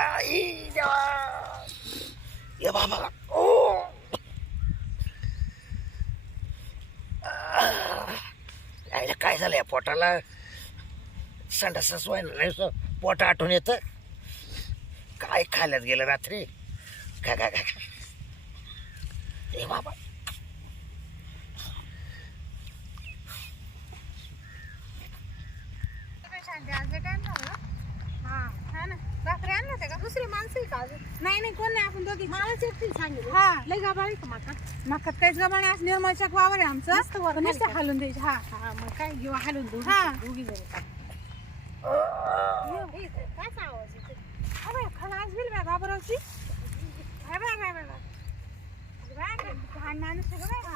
आई देवा ये बाबा ओ यायला काय झालं या पोटाला? संडासच व्हायला नाही पोट आठवून येतं. काय खाल्यात गेलं रात्री? काय काय काय हे बाबा भाकरी आणलं होते का दुसरी माणसं आहे का अजून नाही नाही कोण नाही आपण दोघी मलाच एकटी सांगितलं हा. गाबाळी का माका काहीच गबाणे आज निर्मळच्या वावर आहे मस्त आमचं वर नुसतं खाली हलून द्यायचे हा हा मग काय घेऊ हालून दोघी हा. दोघी जणी का. हे, हे, कायचा आवाज येतो? आज बिल बॅग बाबरावची hi bye bye bye bye bye घाण माणूस आहे गं बाय.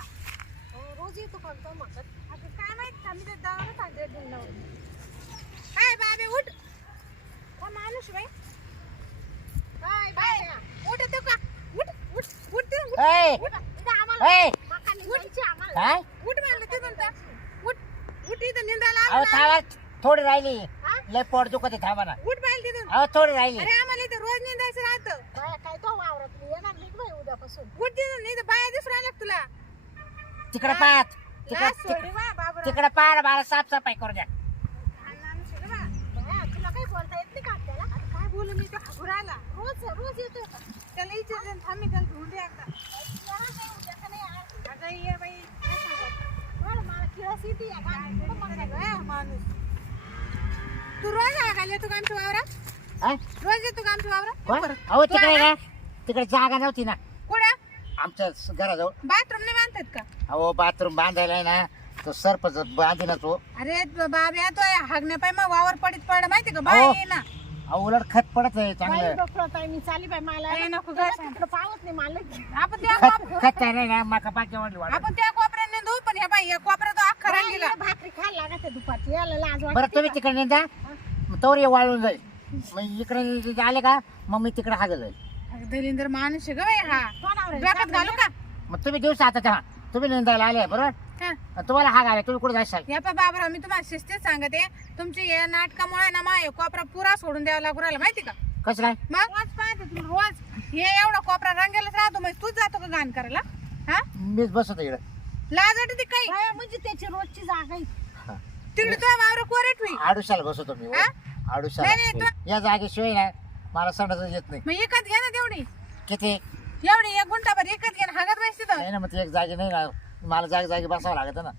हो, रोज येतो का तो मग आता काय माहीत आम्ही त्या आणले दोन लावून. हाय बाबे उठ हा माणूस बाई काय बाय उठ येतो का उठ उठ उठ ते, उठ ए! ए! काय? अहो ना. थांबा थोडी राहिली. हा? लय पोट दुखत आहे, थांबा ना. उठ पाहिजे तिथून. अहो थोडी राहिली. अरे आम्हाला इथं रोज निंदायचं राहतं. बाया काय तो वावरात मी येणार नाही बाई उद्यापासून. उठ तिथून नाही तर बाया दिसून राहिल्या का तुला. तिकडे पाहत. तिकडे पाहा मला साफसफाई करू द्या घाण माणूस आहे गं बा. बाया, तुला काही बोलता येत नाही का आपल्याला आता काय बोलू मी तो हागू राहिला रोज रोज येतो त्याला विचारलं थांब त्याला धुवून दे एकदा येणार नाही उद्या का नाही आज? अगं ये बाई. काय सांगायचं? बरं, मला किळस येते या गाडी कुठं मग काय गं, हा माणूस. तू रोज हागायला येतो का आमच्या वावरात? हा? रोज येतो का आमच्या वावरात? कोण? परत. अहो तू तिकडे? ना तिकडे जागा नव्हती ना. कुठं? आमच्या स- घराजवळ. बाथरूम नाही बांधतात का? अहो बाथरूम बांधायला आहे ना तो सरपंच बांधीना तो. अरे बाबा तो हागण्या पाय मग वावर पडीत पड माहिती का? अहो. बाय ना. उलट खत पडत आहे बाई, चांगलं डोकं ताई, मी चाली बाई मला ए, नको गं, तुला सांग. तिकडं पावत नाही मला आपण त्या खत कोप- खत आहे नाही ना मका वाढली वाढ आपण त्या कोपऱ्यात नेंदू पण ह्या बाई या कोपऱ्यात तो अख्खा बाईला भाकरी खायला लागत आहे दुपारची. याला लाज बरं वाटते तुम्ही का? तिकडे नेता तोवर ये वाळून जाईल. मग इकडे आले का मग मी तिकडे हागत जाईल. दलिंदर माणूस आहे ग बाई हा. कोणावर आहे? डोक्यात घालू का? मग तुम्ही दिवस आता. तेव्हा तुम्ही निंदायला आले बरोबर? हा. तुम्हाला आला तुम्ही कुठे जायचं या पा बाबराव मी तुम्हाला शिस्तीत सांगते. तुमची या नाटकामुळे ना मा हे कोपरा पुरा सोडून द्यावा लागू राहिला माहिती का? कसं काय? मग? रोज पाहते तुम्ही रोज. हे एवढा कोपरा रंगेलाच राहतो मग तूच जातो का गाण करायला? हा? मीच बसतो इकडे. लाज वाटते काही. बाया, म्हणजे त्याची रोजची जागा आहे. तिकडे तुझ्या वावर कोरेट होई आडुशाला बसवतो मी हा? आडुशाला. नाही, या जागेशिवाय ना मला संडास येत नाही. मग एकच घे ना तेवढी. किती? एवढी एक गुंठाभर एकच घे ना हागत बस तिथं. नाही ना मग ती एक जागे नाही ना. मला जागे जागे बसावं लागत ना.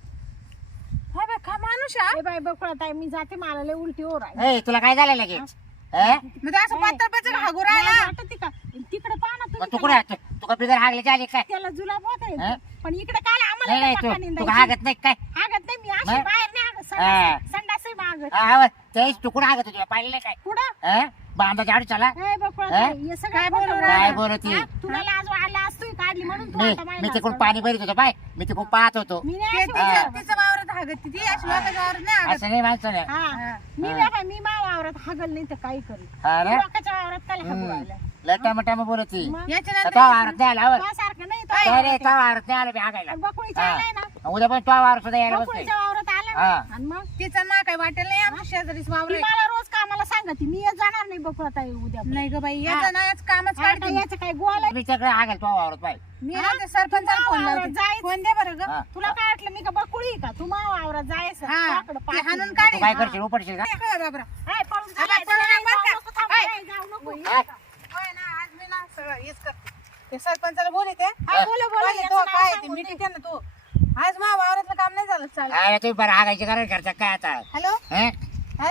हा बाई का माणूस हा. ए बाई बकुळा ताई मी जाते मला लय उलटी ओर आहे. ए तुला काय झालं लगेच? हे? मग ते असं पातळ पातळ हागू राहिला. वाटते का? तिकडे पाहा ना मग तुम्ही तू कुठे तू तू का बिगर हागले आले काय? त्याला जुलाब होत हा? आहे पण इकडे काय नाही आम्हाला नाही मका तू तू निंदायची. हागत नाही काय? हागत नाही मी अशी? बाहेर नाही हागत. हा. संडास- संडासही मागत हा, हा, तेच तू कुठे हागत तुला पाहिलं नाही काय? कुठं? हे? ए बकुळा हा? ताई, हे सगळं काय खोटं बोलू. काय बोलत हा? तुला लाज वाढला असतो काढली म्हणून तू मी आता मी माझ्या तिकडून लाज पाणी भरीत होतो पाय. मी तिकडून पाहत होतो. मी ते नाही अशी तिचं वावरात हागत ती अशी लोकांच्या वावरात नाही हागत. असं नाही माणसाने हा. मी. नाही बाई, मी मा वावरात हागल नाही तर काही करू हा ना? लोकांच्या वावरात त्याला हागू लय बोलत. ती मग तो नाही आला. सारखं नाही काय रे तो वावरात नाही आला मी हागायला. तो बकुळीच्या. आलाय ना? उद्या पण तो वावर सुद्धा यायला बसतोय बकुळीच्या वावरात आला ना. आणि मग? तिचं ना काय वाटेल नाही आमच्या शेजारीच वावर ती. मला सांगते मी येत जाणार नाही बकुळा ताई उद्या नाही ग बाई याचं ना याच कामच आता काढते. याचं काय गोल मी तिकडे हागायला तो वावरात पाय मी ना ते सरपंचाला फोन वावरात लावते जायचं. फोन दे बरं ग. हा. तुला काय वाटलं मी का बकुळी आहे का? तू मा वावरात जायचं. हा. तुझ्याकडं ते पाहते. हाणून तू काढी काय करशील उपडशील का? आता. पळून नाही, बरं? जाऊ नको, थांब. नाही, जाऊ नको. हा? करते. ते सरपंचाला बोलते हा, बोला, बोला, याचं नाव काय सांगून ते मीटिंग ना तू. आज मा वावरातलं काम नाही झालं चालेल. अरे तुम्ही बरं हागायची कारण करता काय आता. हॅलो? हे?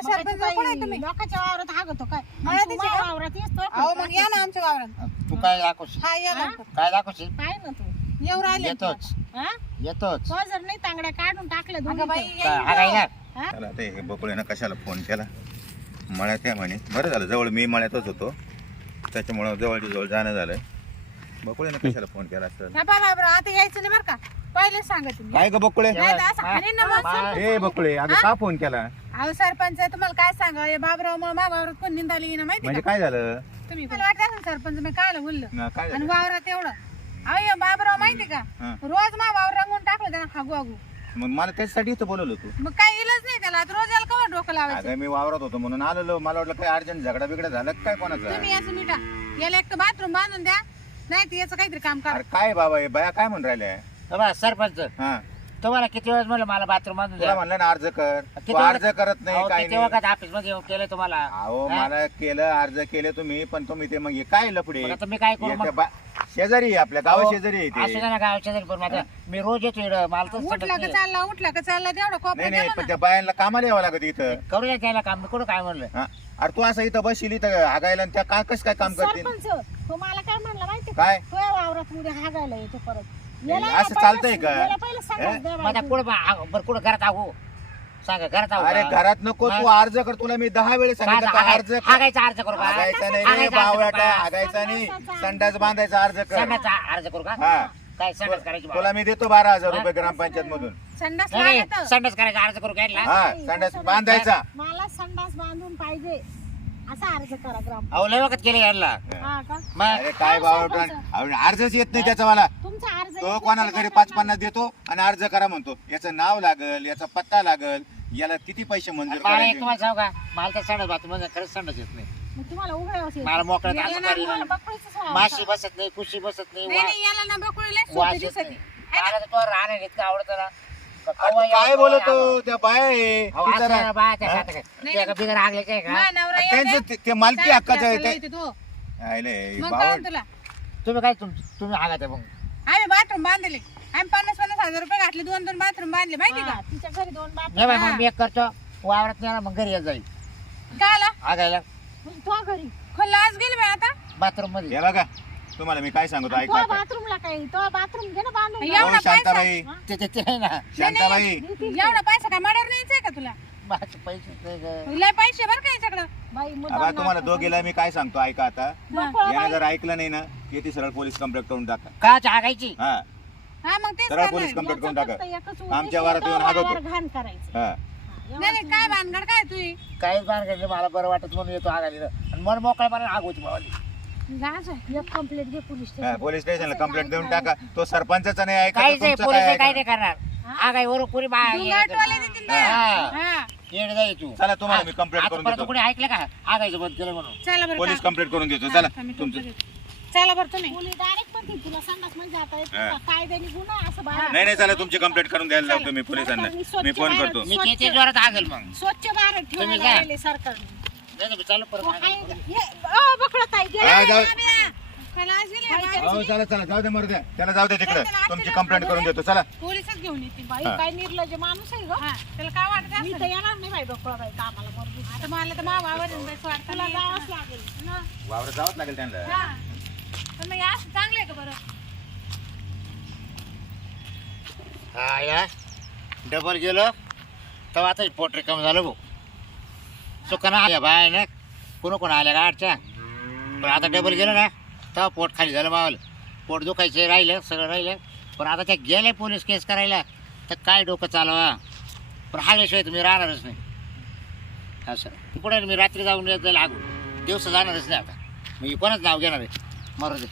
हा मग सरपंच काही कोण आहे तुम्ही? लोकांच्या वावरात काय? मला आणि तू? वावरात येतो अहो मग या ना आमच्या वावरात. तू काय दाखवशील? हा या हा? काय दाखवशील? काय ना तू? येऊ राहिले. येतोच. हा? येतोच. तो जर नाही तांगड्या काढून टाकल्या अगं दोन्ही. काय हा? त्याला हे बकुळ्यानं कशाला फोन केला? मळ्यात या म्हणे. बरं झालं जवळ मी मळ्यातच होतो. त्याच्यामुळं जवळच्या जवळ जाणं झालं. बकुळ्यानं कशाला फोन केला असतं ह्या आता यायचं नाही बरं का? पहिले सांगते मी काय ग बकुळे? नाही तर असं हाणीन ना मग मा- ए बकुळे अगं का फोन केला? अहो सरपंच तुम्हाला काय सांगा? हे बाबराव मग मा वावरात कोण निंदाली येईन माहिती म्हणजे का? काय झालं? तुम्ही मला वाटत असेल सरपंच मी काय बोललो? ना, काय आणि झालं वावरात एवढं. अहो हे बाबराव माहिती का? हा. रोज मा वावर रंगून टाकलं त्यानं हागू हागू मग मला त्याच्यासाठी इथं बोलवलं तू. मग काय इलाज नाही त्याला? आता रोज याला कवर डोकं लावायचं? अगं मी वावरत होतो म्हणून आलेलो. मला वाटलं काय अर्जंट झगडा बिगडा झाला का काय कोणाचा? तुम्ही याचं मिठा याला एक बाथरूम बांधून द्या. नाही तर याचं काहीतरी काम करा अरे काय बाबा हे? बाया काय म्हणून राहिल्या? बाबा सरपंच हा. तुम्हाला किती वेळेस म्हणलं मला बाथरूम तुला द्या? म्हणलं ना अर्ज कर. किती तू अर्ज करत नाही अहो, काय किती नाही. वखत ऑफिसमध्ये येऊन केलं तुम्हाला? अहो हा? मला केलं अर्ज केले तुम्ही पण तुम्ही ते मग हे काय लफडे? मग आता मी काय करू मग? बा- शेजारी आहे आपल्या गावा शेजारी आहे असं ते ना गावच्या पण मी रोज येतो इकडं मला तर उठला का नाही. चालला उठला का चालला तेवढं कोपरा नाही पण त्या बायांना कामाला यावं लागत इथं. करू द्या त्याला काम मी कुठं काय म्हणलं? हा? अरे तू असं इथं बसशील इथं हागायला आणि त्या काय कसं काय काम सरपंच तो मला काय म्हणला माहिती काय? तो या वावरात उद्या हागायला येतो परत. याला असं पहिलं- चालतंय का? याला पहिलं सांगायचं द्या मग आता बाई. कुठं बा- बरं कुठं घरात आहो? सांगा घरात आहो अरे का? घरात नको तू? अर्ज कर. तुला मी दहा वेळेस काय सांगितलं का हागाय- अर्ज कर. हागायचा अर्ज करू का? हागायचा नाही रे हागायचा अर्ज करू बावळाटा का? हागायचा नाही. संडास बांधायचा अर्ज कर. संडासचा अर्ज करू का? हा. काय संडास करायची तुला मी देतो बारा हजार रुपये ग्रामपंचायत मधून. संडास नाही, नाही, लागत संडास करायचा अर्ज करू घ्यायला हा संडास बांधायचा. मला संडास बांधून पाहिजे. असा अर्ज करा ग्राम अहो लय वखत केले यायला हा का? मग अरे काय बावळटा अर्जच येत नाही त्याचा मला. तुमचा अर्ज तो येतो कोणाला? तरी पाच पन्नास देतो आणि अर्ज करा म्हणतो. याचं नाव लागल याचा पत्ता लागल याला किती पैसे मंजूर मला एक करायचे? तुम्हाला सांगू का? मला तर खरंच संडास येत नाही. मग तुम्हाला उभे असेल. मला मोकळ्यात असं तुम्हाला माशी. बसत नाही कुशी बसत नाही नाही वा- नाही याला ना बकुळीला वास सोपी येत दिसत नाही. मला तर तो राहणार इतकं आवडतं ना. अरे काय बोलतो. त्या बाया आहे ती जरा- त्या का? नवरा येऊ त्यांचं मालकी हक्काचं आहे ते. येते तो. आयले, मग बावळ. काय तुला? तुम्ही काय तुम- तुम्ही हागा ते मग. आम्ही बाथरूम बांधले. आम्ही पन्नास पन्नास हजार रुपये घातले दोन दोन बाथरूम बांधले माहिती हा, का तिच्या घरी दोन बाप नाही बाई, हा. मग मी एक करतो. वावरात नाही मग घरी येत जाईल. काय आला? म्हणजे तो घरी. खोल्ला आज गेली बाई आता. बाथरूममध्ये हे बघा. तुम्हाला मी काय सांगतो तो ऐका आता. बाथरूमला काही तो बाथरूम घे ना बांधून. एवढा हो, पैसा? शांताबाई? ते ते- ते आहे ना. शांताबाई. एवढा पैसा काय मर्डर न्यायचंय का तुला? माझे पैसे ते ग- लय पैसे बरं का याच्याकडं? बाई आता तुम्हाला दोघीला मी काय सांगतो ऐका आता. यानं. जर ऐकलं नाही ना की ती सरळ पोलीस कंप्लेंट करून टाका. काच हागायची हा. हा मग तेच सरळ करणार. पोलीस कंप्लेंट करून टाका. आमच्या आहे, वारात तो येऊन हागवतो. घाण करायचं. हा. नाही नाही, काय भानगड काय तुझी? काहीच बांधायचं मला बरं वाटत म्हणून येतो आणि मन मोकळ्या मला हागवची भावाली. लाज आहे. एक कंप्लेंट घे पोलीस हा, स्टेशन पोलीस स्टेशनला कंप्लेंट देऊन टाका. तो सरपंचाचा नाही ऐका काहीच नाही तुमचं पोलीस काय ऐका. नाही करणार. पुरी देतील ना. हा. तू चला तुम्हाला मी complaint करून आतापर्यंत देतो. कोणी ऐकलं का? हागायचं बंद केलं म्हणून. चला बरं पोलीस का. कंप्लेंट करून देतो हा, चला तुमचं. कंप्लेंट. चला बरं तुम्ही. पोलीस डायरेक्ट पण तुला संडास म्हणजे आता येतो हा. का? कायद्याने गुन्हा असं बाहेर नाही नाही चला तुमची कंप्लेंट करून द्यायला लावतो मी पोलिसांना. मी फोन करतो. मी किती जोरात हागेल मग. स्वच्छ भारत तुम्ही ठेवायला जा. लागले सरकारने. चालू चला जाऊ दे मरू द्या त्याला जाऊ दे तिकडे. तुमची कंप्लेंट करून देतो. चला. पोलीसच घेऊन येतील बाई. हा. काय निर्लज माणूस आहे ग. हा त्याला काय वाटत मी असेल? तर येणार नाही बाई बकळा बाई कामाला आता मला तर मावावर वाटतं तुला नाही. जावंच येत लागेल. ना. वावर जावंच लागेल त्यांना. हा. पण मग असं चांगलं आहे का बरं? हा या. डबल गेलो. तेव्हा आता पोट रिकाम झालं भाऊ. चुका आल्या बाय ना कोण कोण आल्या गाडच्या पण आता डबल गेलं ना तेव्हा पोट खाली झालं मावलं. पोट दुखायचं राहिलं सगळं राहिलं. पण आता त्या गेले पोलीस केस करायला तर काय डोकं चालवा? पण हाल्याशिवाय तुम्ही राहणारच नाही. असं पुढे मी रात्री जाऊन येत लागू. दिवस जाणारच नाही आता. मी कोणाच नाव घेणार आहे? मरू दे.